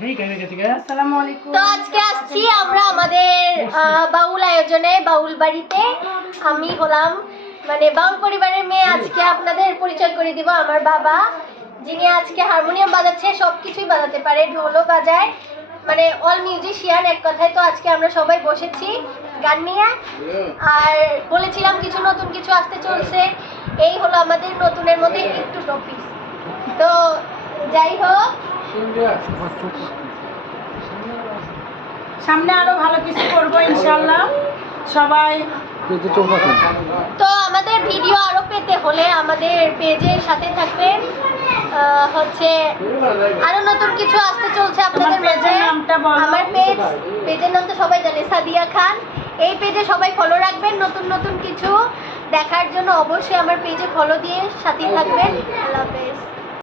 আসসালামু আলাইকুম। তো আজকে আসছি আমরা আমাদের বাউল আয়োজনে, বাউল বাড়িতে। আমি হলাম মানে বাউল পরিবারের মেয়ে। আজকে আপনাদের পরিচয় করে দিব আমার বাবা, যিনি আজকে হারমোনিয়াম বাজাচ্ছে, সবকিছুই বাজাতে পারে, ঢোলও বাজায়, মানে অল মিউজিশিয়ান এক কথায়। তো আজকে আমরা সবাই বসেছি গান নিয়ে, আর বলেছিলাম কিছু নতুন কিছু আসতে চলছে। এই হলো আমাদের নতুনের মধ্যে একটু টপিক। তো যাই হোক, সামনে আরো ভালো কিছু করব ইনশাআল্লাহ। সবাই তো আমাদের ভিডিও আরো পেতে হলে আমাদের পেজের সাথে থাকবেন। হচ্ছে আরো নতুন কিছু আসতে চলছে আপনাদের মাঝে। আমার পেজের নাম তো সবাই জানে, সাদিয়া খান। এই পেজে সবাই ফলো রাখবেন। নতুন নতুন কিছু দেখার জন্য অবশ্যই আমার পেজে ফলো দিয়ে সাথে থাকবেন। আল্লাহ হাফেজ।